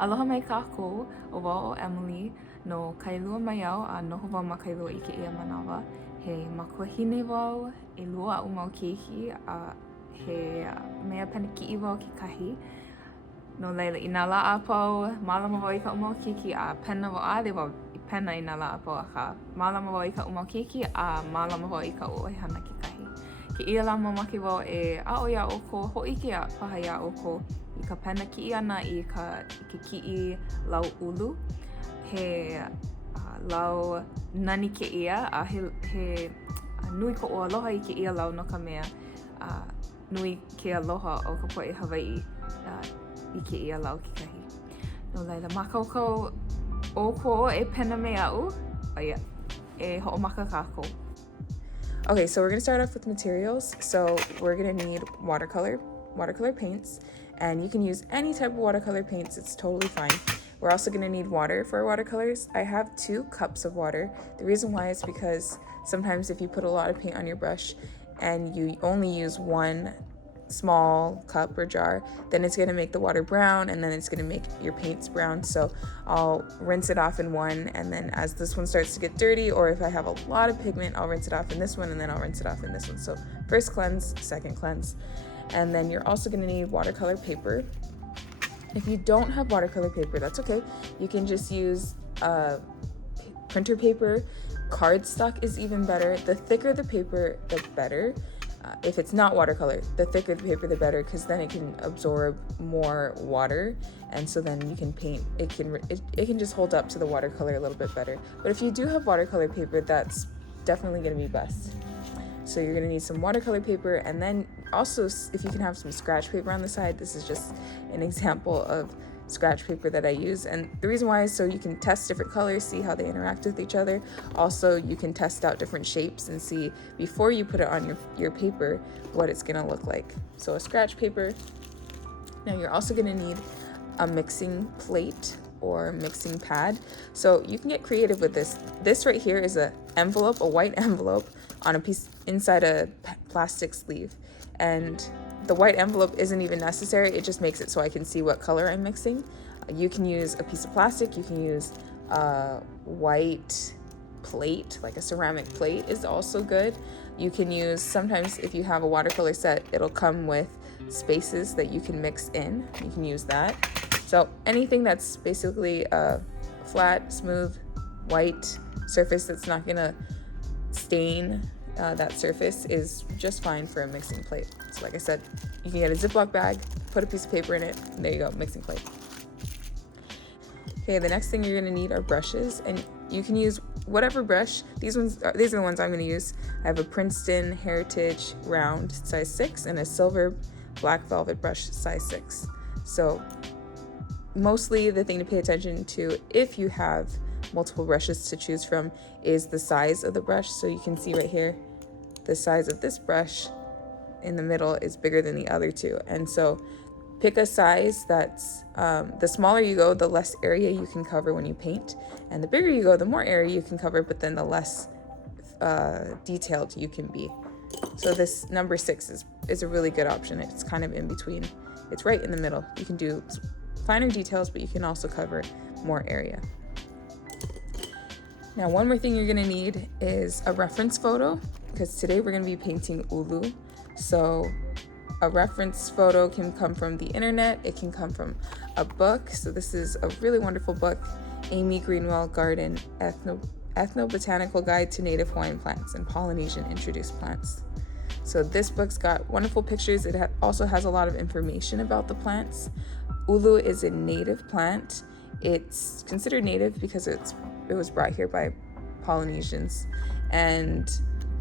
Aloha mai kākou, o wau o Emily, no kailua mai au a noho wau ma kailua i ke ia manawa. He makuahine wau, e lua a'u mau keiki, a he mea panaki'i wau ke kahi. No laila, i nā la'a pau, mālama wau i ka'u mau keiki a pena wau, a'ale wau i pena i nā la'a pau akā. Mālama wau i ka'u mau keiki a mālama wau i ka'u oihana ke kahi. Ke ia la mamake wau e a'o ia oko, ho'ike a paha ia oko i ka pena ki'i ana i ke ki'i lau ulu. He lau nani ke ia, a he nui ko o aloha i ke ia lau no ka mea nui ke aloha o ka poe Hawaii i ke ia lau ke kahi. No laila, makaukau o ko e pena me a'u, e ho'omaka kākou. Okay, so we're gonna start off with materials. So we're gonna need watercolor paints, and you can use any type of watercolor paints, it's totally fine. We're also gonna need water for our watercolors. I have 2 cups of water. The reason why is because sometimes if you put a lot of paint on your brush and you only use 1 small cup or jar, then it's gonna make the water brown, and then it's gonna make your paints brown. So I'll rinse it off in one, and then as this one starts to get dirty, or if I have a lot of pigment, I'll rinse it off in this one, and then I'll rinse it off in this one. So first cleanse, second cleanse. And then you're also gonna need watercolor paper. If you don't have watercolor paper, that's okay. You can just use printer paper. Cardstock is even better. The thicker the paper, the better. If it's not watercolor, the thicker the paper, the better, because then it can absorb more water, and so then you can paint. It can just hold up to the watercolor a little bit better. But if you do have watercolor paper, that's definitely going to be best. So you're going to need some watercolor paper, and then also if you can have some scratch paper on the side. This is just an example of scratch paper that I use, and the reason why is so you can test different colors, see how they interact with each other. Also, you can test out different shapes and see before you put it on your paper what it's gonna look like. So a scratch paper. Now you're also gonna need a mixing plate or mixing pad. So you can get creative with this. This right here is a white envelope on a piece inside a plastic sleeve, and the white envelope isn't even necessary. It just makes it so I can see what color I'm mixing. You can use a piece of plastic. You can use a white plate, like a ceramic plate is also good. You can use, sometimes if you have a watercolor set, it'll come with spaces that you can mix in. You can use that. So anything that's basically a flat, smooth, white surface that's not gonna stain that surface is just fine for a mixing plate. So like I said, you can get a Ziploc bag, put a piece of paper in it, and there you go, mixing plate. Okay, the next thing you're gonna need are brushes, and you can use whatever brush. These are the ones I'm gonna use. I have a Princeton Heritage Round size 6 and a silver black velvet brush size 6. So mostly the thing to pay attention to if you have multiple brushes to choose from is the size of the brush. So you can see right here, the size of this brush in the middle is bigger than the other 2. And so pick a size that's, the smaller you go, the less area you can cover when you paint. And the bigger you go, the more area you can cover, but then the less detailed you can be. So this number 6 is a really good option. It's kind of in between. It's right in the middle. You can do finer details, but you can also cover more area. Now, one more thing you're gonna need is a reference photo, because today we're gonna be painting ulu. So a reference photo can come from the internet, it can come from a book. So this is a really wonderful book, Amy Greenwell Garden, Ethnobotanical Guide to Native Hawaiian Plants and Polynesian Introduced Plants. So this book's got wonderful pictures. It also has a lot of information about the plants. Ulu is a native plant. It's considered native because it was brought here by Polynesians, and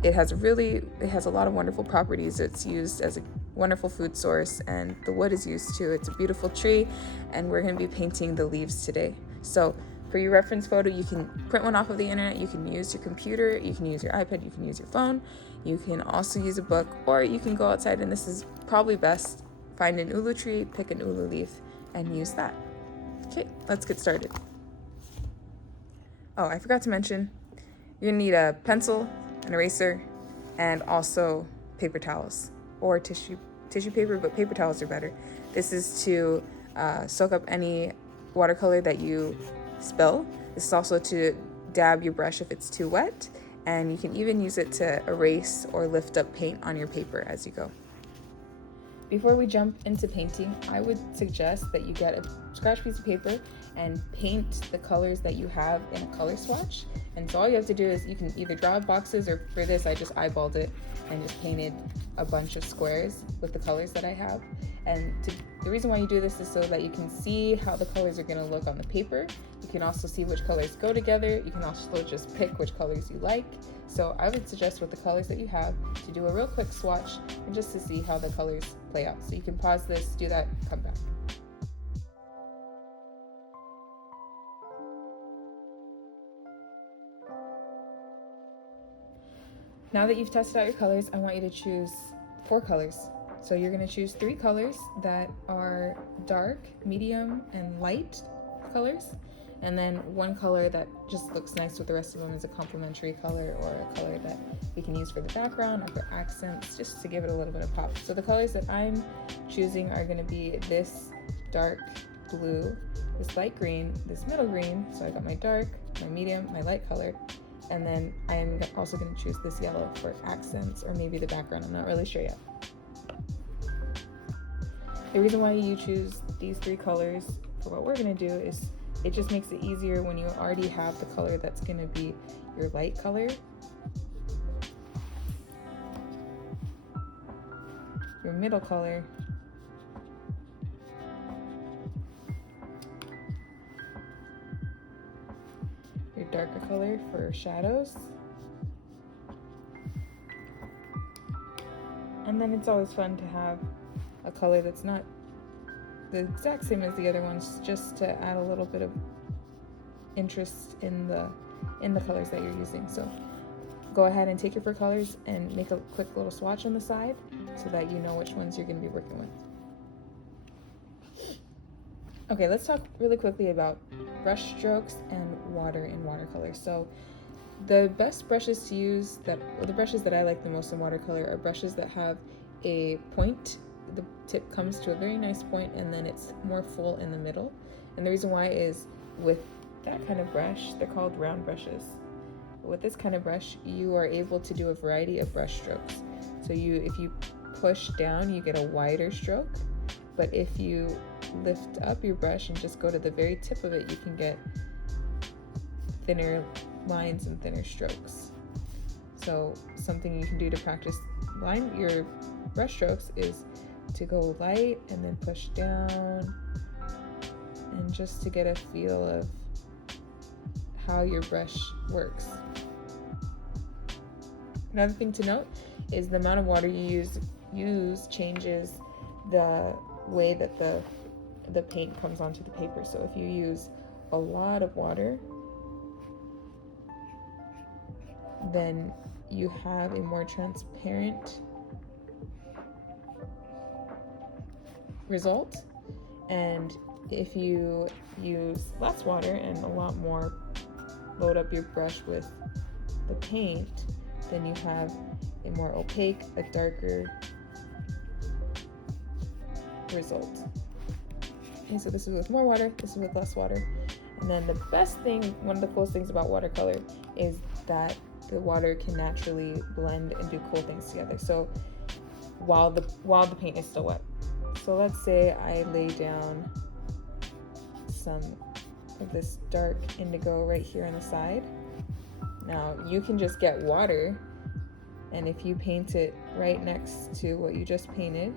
it has a lot of wonderful properties. It's used as a wonderful food source, and the wood is used too. It's a beautiful tree, and we're going to be painting the leaves today. So for your reference photo, you can print one off of the internet, you can use your computer, you can use your iPad, you can use your phone, you can also use a book, or you can go outside, and this is probably best, find an ulu tree, pick an ulu leaf, and use that. Okay, let's get started. Oh, I forgot to mention, you're gonna need a pencil, an eraser, and also paper towels or tissue paper, but paper towels are better. This is to soak up any watercolor that you spill. This is also to dab your brush if it's too wet, and you can even use it to erase or lift up paint on your paper as you go. Before we jump into painting, I would suggest that you get a scratch piece of paper and paint the colors that you have in a color swatch. And so all you have to do is you can either draw boxes, or for this I just eyeballed it and just painted a bunch of squares with the colors that I have. And the reason why you do this is so that you can see how the colors are going to look on the paper. You can also see which colors go together. You can also just pick which colors you like. So I would suggest with the colors that you have to do a real quick swatch and just to see how the colors play out. So you can pause this, do that, come back. Now that you've tested out your colors, I want you to choose 4 colors. So you're going to choose 3 colors that are dark, medium, and light colors, and then 1 color that just looks nice with the rest of them as a complementary color, or a color that we can use for the background or for accents, just to give it a little bit of pop. So the colors that I'm choosing are going to be this dark blue, this light green, this middle green, so I got my dark, my medium, my light color, and then I'm also going to choose this yellow for accents or maybe the background. I'm not really sure yet. The reason why you choose these 3 colors for what we're going to do is it just makes it easier when you already have the color that's going to be your light color, your middle color, your darker color for shadows, and then it's always fun to have a color that's not the exact same as the other ones, just to add a little bit of interest in the colors that you're using. So go ahead and take your 4 colors and make a quick little swatch on the side so that you know which ones you're going to be working with. Okay, let's talk really quickly about brush strokes and water in watercolor. So the best brushes to use, the brushes that I like the most in watercolor, are brushes that have a point. The tip comes to a very nice point and then it's more full in the middle. And the reason why is with that kind of brush, they're called round brushes. With this kind of brush, you are able to do a variety of brush strokes. So if you push down, you get a wider stroke, but if you lift up your brush and just go to the very tip of it, you can get thinner lines and thinner strokes. So something you can do to practice your brush strokes is to go light and then push down, and just to get a feel of how your brush works. Another thing to note is the amount of water you use changes the way that the paint comes onto the paper. So if you use a lot of water, then you have a more transparent result, and if you use less water and a lot more, load up your brush with the paint, then you have a more opaque, a darker result. And so this is with more water, this is with less water. And then the best thing, one of the coolest things about watercolor is that the water can naturally blend and do cool things together. So while the paint is still wet. So let's say I lay down some of this dark indigo right here on the side. Now you can just get water, and if you paint it right next to what you just painted,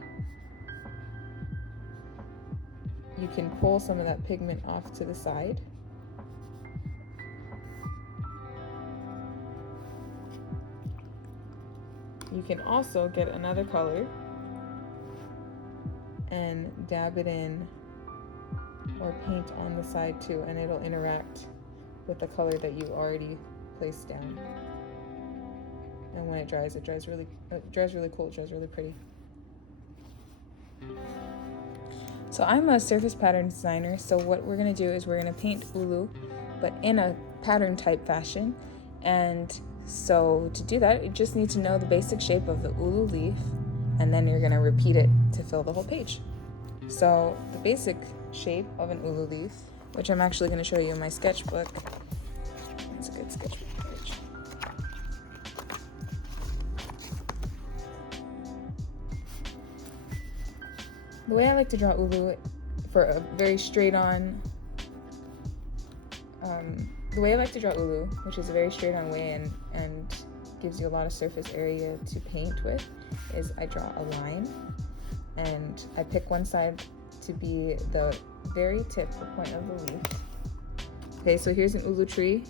you can pull some of that pigment off to the side. You can also get another color and dab it in or paint on the side too, and it'll interact with the color that you already placed down. And when it dries really cool, it dries really pretty. So I'm a surface pattern designer, so what we're going to do is we're going to paint ulu, but in a pattern type fashion. And so to do that, you just need to know the basic shape of the ulu leaf, and then you're going to repeat it to fill the whole page. So the basic shape of an ulu leaf which I'm actually going to show you in my sketchbook. It's a good sketchbook page. The way I like to draw ulu for a very straight on, the way I like to draw ulu, which is a very straight on way and gives you a lot of surface area to paint with, is I draw a line and I pick one side to be the very tip or point of the leaf. Okay, so here's an ulu tree.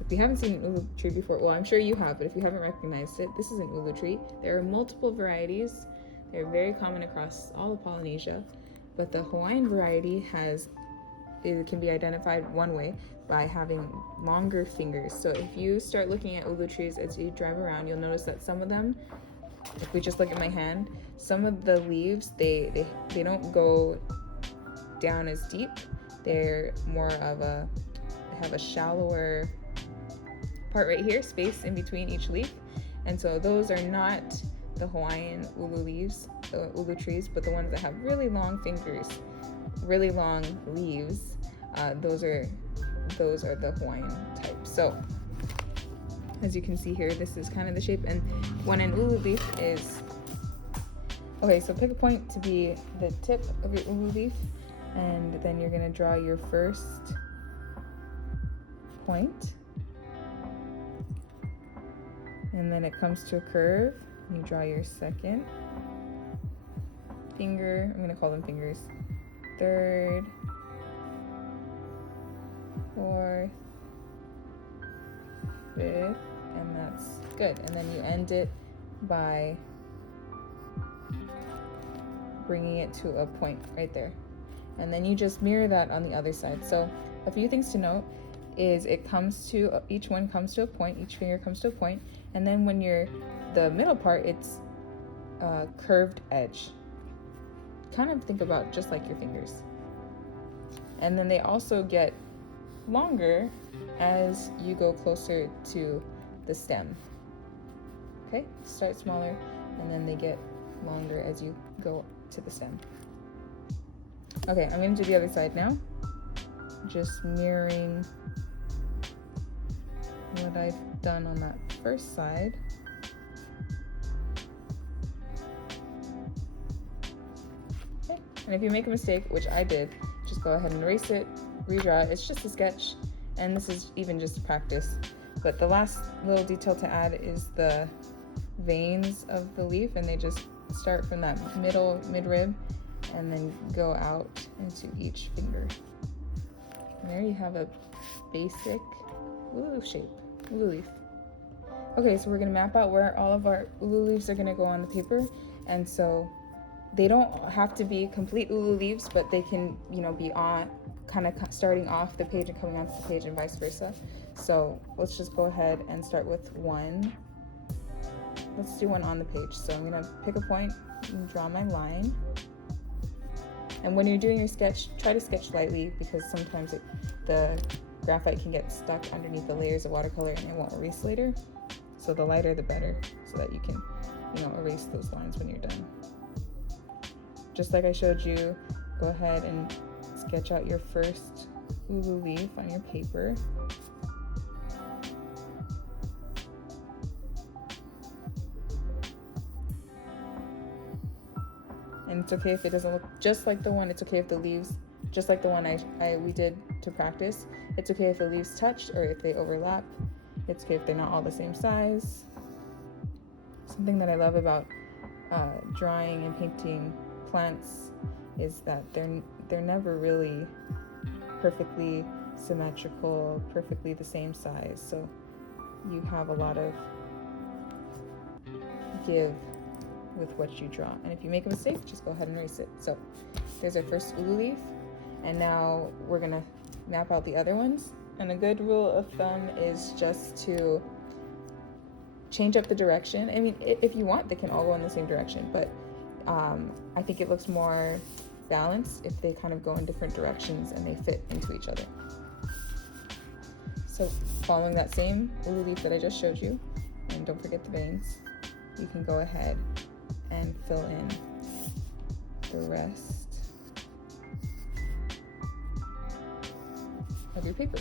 If you haven't seen an ulu tree before, well, I'm sure you have, but if you haven't recognized it, this is an ulu tree. There are multiple varieties. They're very common across all of Polynesia, but the Hawaiian variety it can be identified one way, by having longer fingers. So if you start looking at ulu trees as you drive around, you'll notice that some of them, if we just look at my hand, some of the leaves, they don't go down as deep. They're more of they have a shallower part right here, space in between each leaf. And so those are not the Hawaiian ulu leaves, the ulu trees, but the ones that have really long fingers, really long leaves. Those are the Hawaiian type. So as you can see here, this is kind of the shape. And when an ulu leaf is, okay, so pick a point to be the tip of your ulu leaf, and then you're gonna draw your first point, and then it comes to a curve, and you draw your second finger, I'm gonna call them fingers, third, fourth, fifth, and that's good. And then you end it by bringing it to a point right there. And then you just mirror that on the other side. So a few things to note is each one comes to a point, each finger comes to a point, and then when the middle part, it's a curved edge. Kind of think about just like your fingers. And then they also get longer as you go closer to the stem. Okay, start smaller and then they get longer as you go to the stem. Okay, I'm going to do the other side now, just mirroring what I've done on that first side. Okay, and if you make a mistake, which I did, just go ahead and erase it, redraw it. It's just a sketch, and this is even just practice. But the last little detail to add is the veins of the leaf, and they just start from that midrib and then go out into each finger. And there you have a basic ulu shape, ulu leaf. Okay, so we're gonna map out where all of our ulu leaves are gonna go on the paper, and so they don't have to be complete ulu leaves, but they can, be on kind of starting off the page and coming onto the page and vice versa. So let's just go ahead and start with one. Let's do one on the page. So I'm gonna pick a point and draw my line. And when you're doing your sketch, try to sketch lightly, because sometimes the graphite can get stuck underneath the layers of watercolor and it won't erase later. So the lighter the better, so that you can, erase those lines when you're done. Just like I showed you, go ahead and sketch out your first ulu leaf on your paper. And it's okay if it doesn't look just like the one. It's okay if the leaves, just like the one we did to practice, it's okay if the leaves touch or if they overlap. It's okay if they're not all the same size. Something that I love about drawing and painting plants is that they're never really perfectly symmetrical, perfectly the same size. So you have a lot of give with what you draw. And if you make a mistake, just go ahead and erase it. So there's our first ulu leaf, and now we're gonna map out the other ones. And a good rule of thumb is just to change up the direction. I mean, if you want, they can all go in the same direction, but I think it looks more balanced if they kind of go in different directions and they fit into each other. So following that same ulu leaf that I just showed you, and don't forget the veins, you can go ahead and fill in the rest of your paper.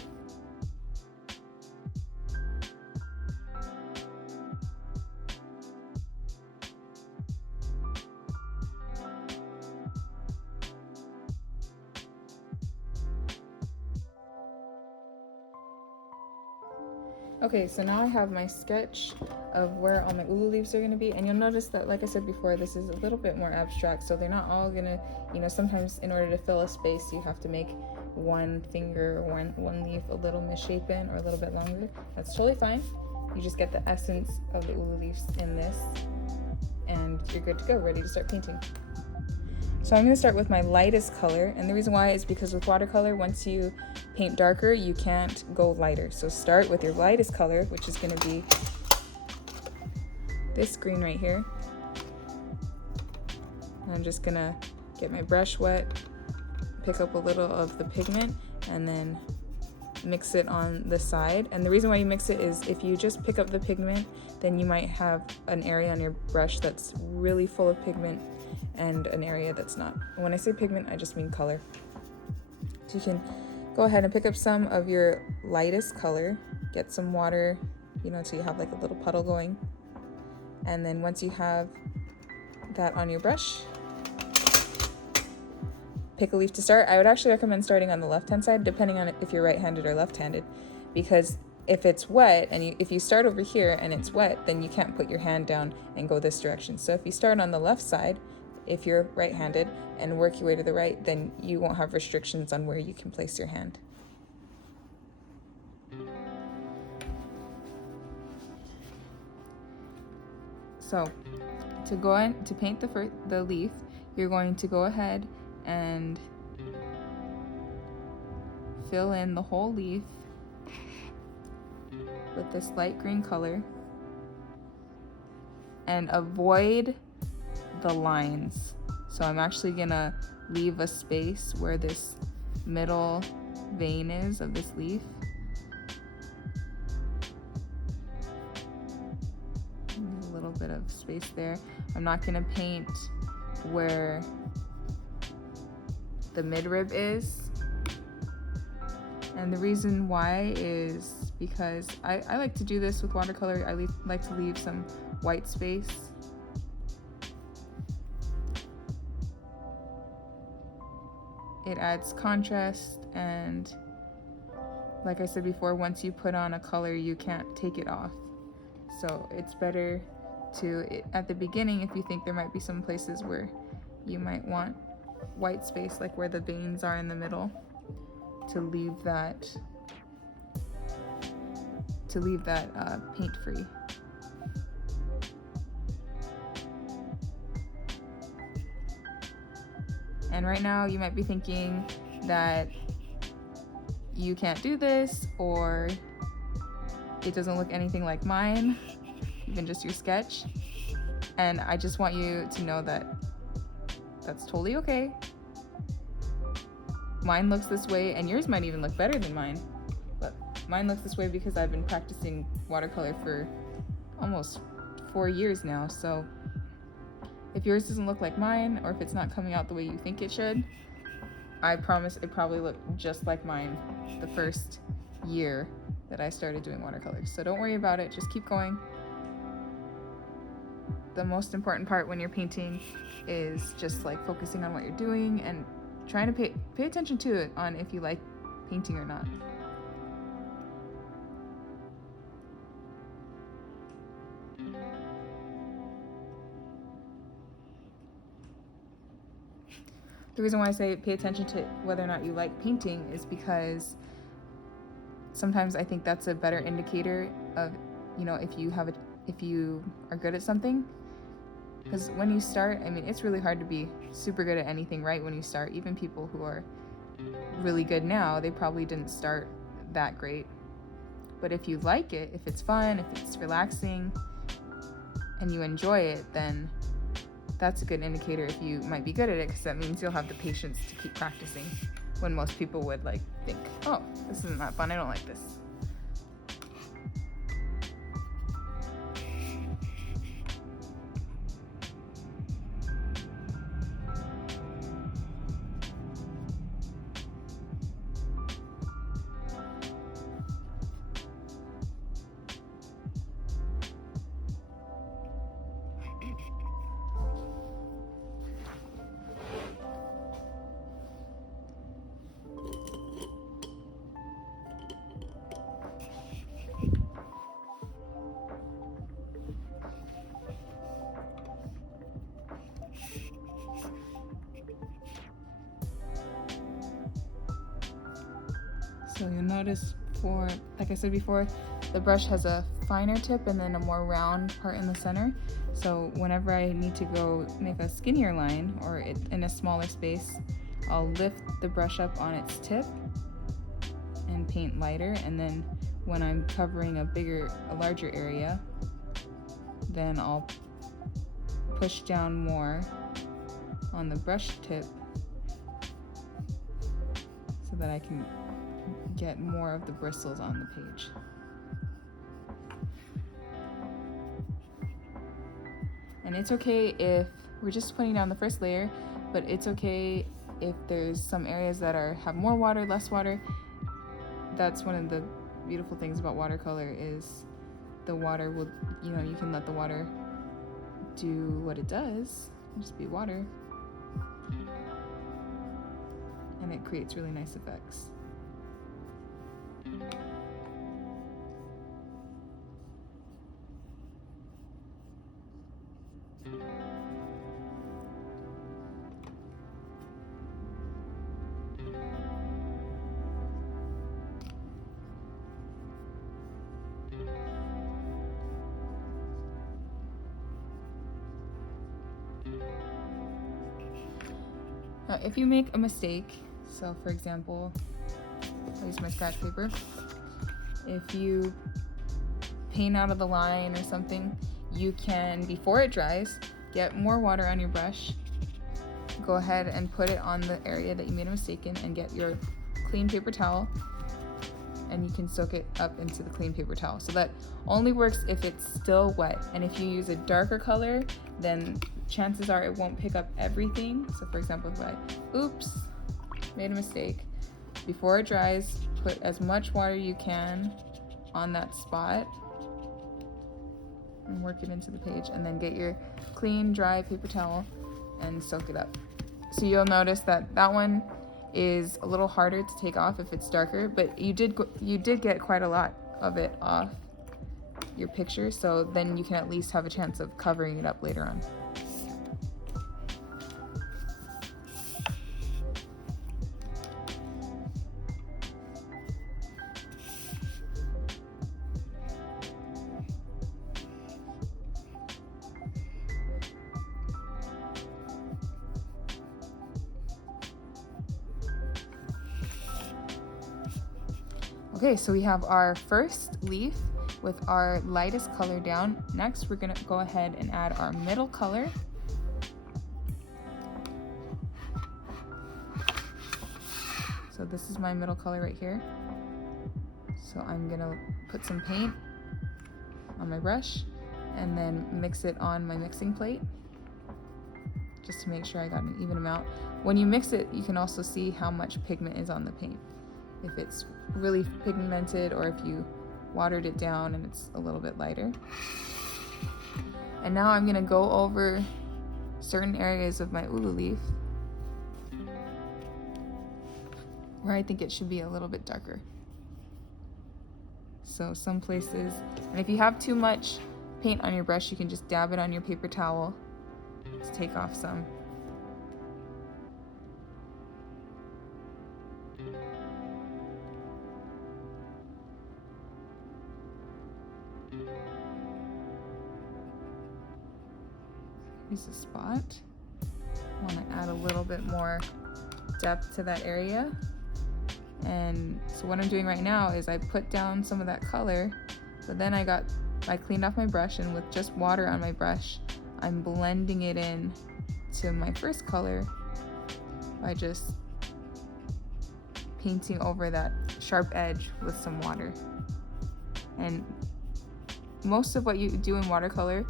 Okay, so now I have my sketch of where all my ulu leaves are going to be, and you'll notice that, like I said before, this is a little bit more abstract, so they're not all going to, sometimes in order to fill a space, you have to make one finger or one leaf a little misshapen or a little bit longer. That's totally fine. You just get the essence of the ulu leaves in this, and you're good to go, ready to start painting. So I'm going to start with my lightest color, and the reason why is because with watercolor, once you paint darker, you can't go lighter. So start with your lightest color, which is going to be this green right here. I'm just going to get my brush wet, pick up a little of the pigment, and then mix it on the side. And the reason why you mix it is if you just pick up the pigment, then you might have an area on your brush that's really full of pigment and an area that's not. And when I say pigment, I just mean color. So you can go ahead and pick up some of your lightest color, get some water, so you have like a little puddle going. And then once you have that on your brush, pick a leaf to start. I would actually recommend starting on the left-hand side, depending on if you're right-handed or left-handed, because if it's wet and if you start over here and it's wet, then you can't put your hand down and go this direction. So if you start on the left side, if you're right-handed, and work your way to the right, then you won't have restrictions on where you can place your hand. So to go in to paint the leaf, you're going to go ahead and fill in the whole leaf with this light green color and avoid the lines. So I'm actually gonna leave a space where this middle vein is of this leaf. There's a little bit of space there. I'm not gonna paint where the midrib is. And the reason why is because I like to do this with watercolor. I like to leave some white space. It adds contrast, and like I said before, once you put on a color, you can't take it off. So it's better to, at the beginning, if you think there might be some places where you might want white space, like where the veins are in the middle, to leave that paint free. And right now you might be thinking that you can't do this, or it doesn't look anything like mine, even just your sketch. And I just want you to know that that's totally okay. Mine looks this way, and yours might even look better than mine. But mine looks this way because I've been practicing watercolor for almost 4 years now. So if yours doesn't look like mine, or if it's not coming out the way you think it should, I promise it probably looked just like mine the first year that I started doing watercolors. So don't worry about it, just keep going. The most important part when you're painting is just like focusing on what you're doing and trying to pay attention to it on if you like painting or not. The reason why I say pay attention to whether or not you like painting is because sometimes I think that's a better indicator of, if you are good at something. Because when you start, it's really hard to be super good at anything right when you start. Even people who are really good now, they probably didn't start that great. But if you like it, if it's fun, if it's relaxing, and you enjoy it, then that's a good indicator if you might be good at it, because that means you'll have the patience to keep practicing, when most people would think, oh, this isn't that fun, I don't like this. So you'll notice like I said before, the brush has a finer tip and then a more round part in the center. So whenever I need to go make a skinnier line or in a smaller space, I'll lift the brush up on its tip and paint lighter, and then when I'm covering a larger area, then I'll push down more on the brush tip so that I can get more of the bristles on the page. And it's okay if we're just putting down the first layer, but it's okay if there's some areas that have more water, less water. That's one of the beautiful things about watercolor is the water will, you can let the water do what it does, just be water, and it creates really nice effects. Now, if you make a mistake, so for example, I'll use my scratch paper. If you paint out of the line or something, you can, before it dries, get more water on your brush, go ahead and put it on the area that you made a mistake in, and get your clean paper towel, and you can soak it up into the clean paper towel. So that only works if it's still wet, and if you use a darker color, then chances are it won't pick up everything. So for example, if I made a mistake, before it dries, put as much water you can on that spot and work it into the page, and then get your clean, dry paper towel and soak it up. So you'll notice that that one is a little harder to take off if it's darker, but you did get quite a lot of it off your picture, so then you can at least have a chance of covering it up later on. Okay, so we have our first leaf with our lightest color down. Next, we're gonna go ahead and add our middle color. So this is my middle color right here. So I'm gonna put some paint on my brush and then mix it on my mixing plate, just to make sure I got an even amount. When you mix it, you can also see how much pigment is on the paint, if it's really pigmented or if you watered it down and it's a little bit lighter. And now I'm gonna go over certain areas of my ulu leaf where I think it should be a little bit darker. So some places, and if you have too much paint on your brush, you can just dab it on your paper towel to take off some. Here's a spot. I want to add a little bit more depth to that area. And so what I'm doing right now is I put down some of that color, but then I cleaned off my brush, and with just water on my brush, I'm blending it in to my first color by just painting over that sharp edge with some water. And most of what you do in watercolor,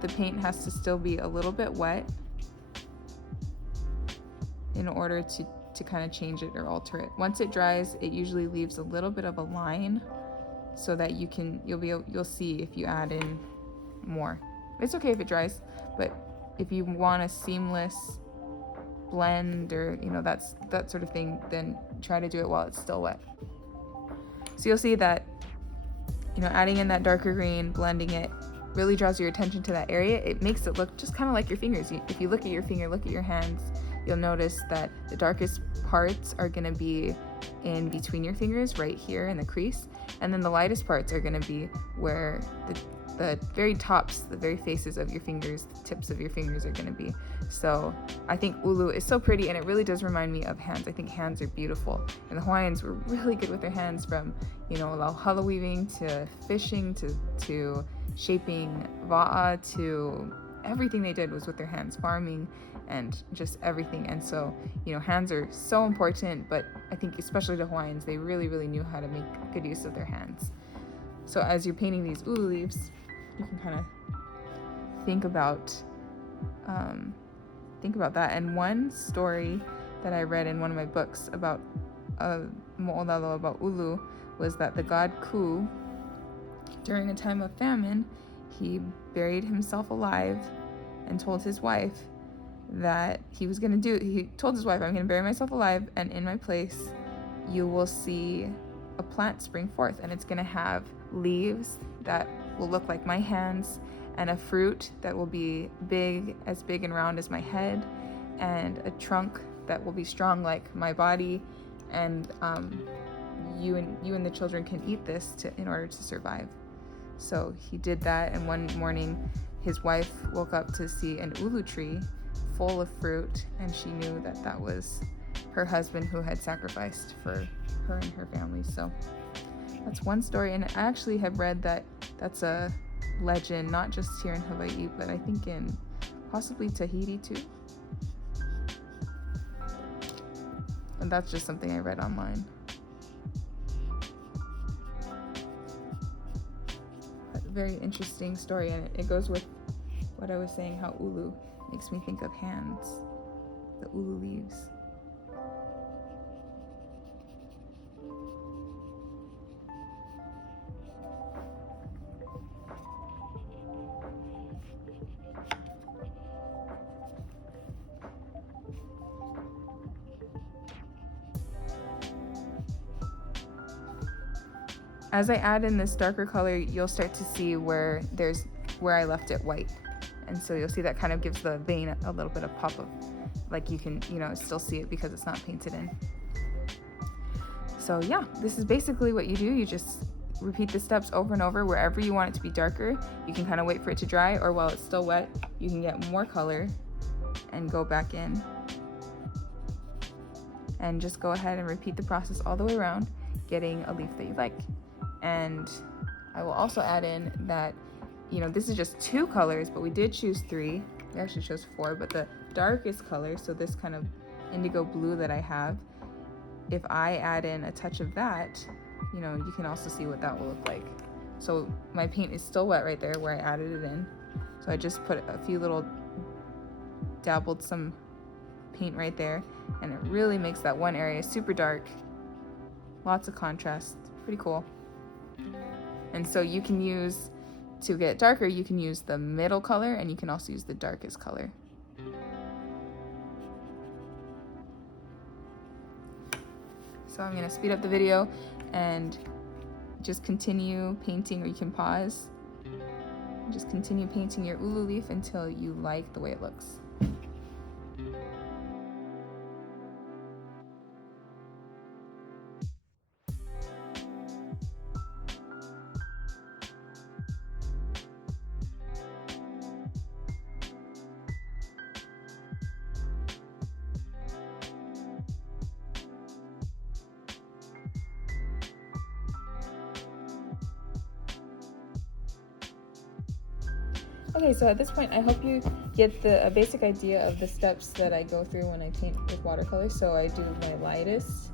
the paint has to still be a little bit wet in order to kind of change it or alter it. Once it dries, it usually leaves a little bit of a line so that you'll see if you add in more. It's okay if it dries, but if you want a seamless blend or that sort of thing, then try to do it while it's still wet. So you'll see that adding in that darker green, blending it, really draws your attention to that area. It makes it look just kind of like your fingers. If you look at your finger, look at your hands, you'll notice that the darkest parts are going to be in between your fingers, right here in the crease. And then the lightest parts are going to be where the very tops, the very faces of your fingers, the tips of your fingers are going to be. So I think ulu is so pretty, and it really does remind me of hands. I think hands are beautiful, and the Hawaiians were really good with their hands, from lauhala weaving to fishing to shaping va'a, to everything they did was with their hands, farming and just everything. And so hands are so important, but I think especially the Hawaiians, they really knew how to make good use of their hands. So as you're painting these ulu leaves, you can kind of think about that. And one story that I read in one of my books about mo'olelo, about ulu, was that the god Ku, during a time of famine, he buried himself alive and told his wife that he told his wife, I'm going to bury myself alive, and in my place you will see a plant spring forth, and it's going to have leaves that will look like my hands, and a fruit that will be as big and round as my head, and a trunk that will be strong like my body, and you and the children can eat this in order to survive. So he did that, and one morning his wife woke up to see an ulu tree full of fruit, and she knew that was her husband who had sacrificed for her and her family. So that's one story, and I actually have read that that's a legend, not just here in Hawaii, but I think in possibly Tahiti too. And that's just something I read online. A very interesting story, and it goes with what I was saying, how ulu makes me think of hands, the ulu leaves. As I add in this darker color, you'll start to see where I left it white. And so you'll see that kind of gives the vein a little bit of pop of, like you can, still see it because it's not painted in. So yeah, this is basically what you do. You just repeat the steps over and over. Wherever you want it to be darker, you can kind of wait for it to dry, or while it's still wet, you can get more color and go back in. And just go ahead and repeat the process all the way around, getting a leaf that you like. And I will also add in that, this is just 2 colors, but we did choose 3. We actually chose 4, but the darkest color, so this kind of indigo blue that I have, if I add in a touch of that, you can also see what that will look like. So my paint is still wet right there where I added it in. So I just put a few dabbled some paint right there, and it really makes that one area super dark. Lots of contrast, pretty cool. And so you can use, to get darker, you can use the middle color, and you can also use the darkest color. So I'm going to speed up the video and just continue painting, or you can pause. Just continue painting your ulu leaf until you like the way it looks. Okay, so at this point, I hope you get a basic idea of the steps that I go through when I paint with watercolor. So I do my lightest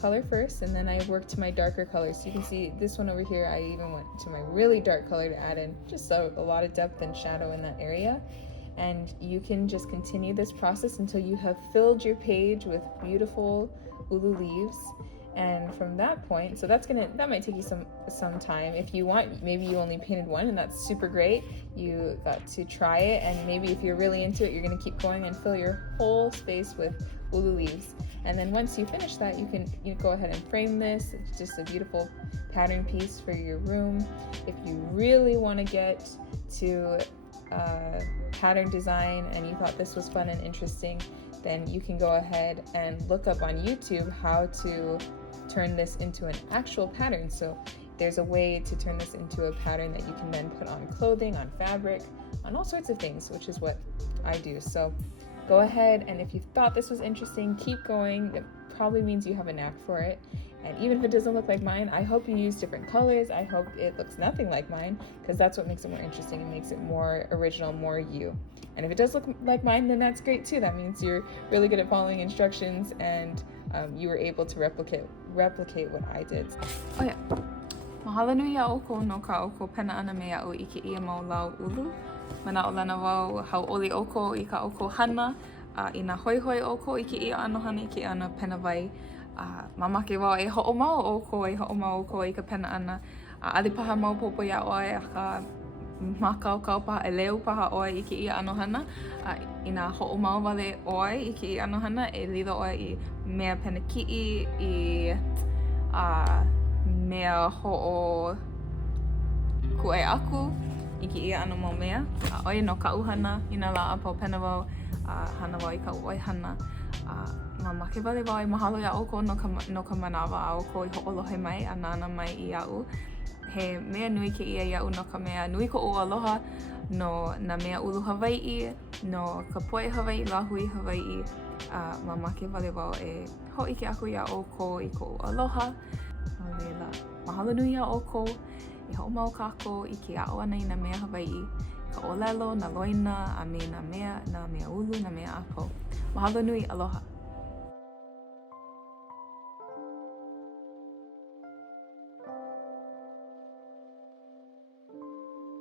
color first, and then I work to my darker colors. So you can see this one over here, I even went to my really dark color to add in just a lot of depth and shadow in that area. And you can just continue this process until you have filled your page with beautiful ulu leaves. And from that point, so that might take you some time. If you want, maybe you only painted one, and that's super great. You got to try it, and maybe if you're really into it, you're going to keep going and fill your whole space with ulu leaves. And then once you finish that, you can go ahead and frame this. It's just a beautiful pattern piece for your room. If you really want to get to pattern design and you thought this was fun and interesting, then you can go ahead and look up on YouTube how to turn this into an actual pattern. So there's a way to turn this into a pattern that you can then put on clothing, on fabric, on all sorts of things, which is what I do. So go ahead, and if you thought this was interesting, keep going. It probably means you have a knack for it. And even if it doesn't look like mine, I hope you use different colors. I hope it looks nothing like mine, because that's what makes it more interesting and makes it more original, more you. And if it does look like mine, then that's great too. That means you're really good at following instructions, and you were able to replicate what I did. Oh yeah. Mahalo nui a oko no ka oko pena ana me a'u i ke ia mau lau ulu. Mana o lana wau hau'oli oko i ka oko hana, i nā hoihoi oko i ke ia ano hana i ke ana pena wai. Mamake wau e ho'omau oko e ho'omau oko i ka pena ana. Ali paha mau popo ia oe a ka makaukau paha, e leu paha oe i ke ia ano hana. I nā ho'omau wale oe i ke ia ano hana e lilo oe i mea pena ki'i, i mea ho'o ku'e aku i ke ia ano mau mea. Oe no ka uhana i nā la a pau pena wau, hana wau i ka oi hana. Mamake wale wau e mahalo ia oko no ka manawa a oko i ho'olohe mai a nana mai i a'u. He mea nui ke ia ia'u no ka mea nui ko o aloha, no na mea ulu Hawaii, no ka poe Hawaii, lahui Hawaii. Mamake wale wau e ho'ike aku ia oko i ko aloha. Laila, mahalo nui ia oko i ho'omau kako i ke a'o ana i nā mea Hawaii. Ka olelo, na loina, a me nā mea ulu, nā mea apo. Mahalo nui, aloha.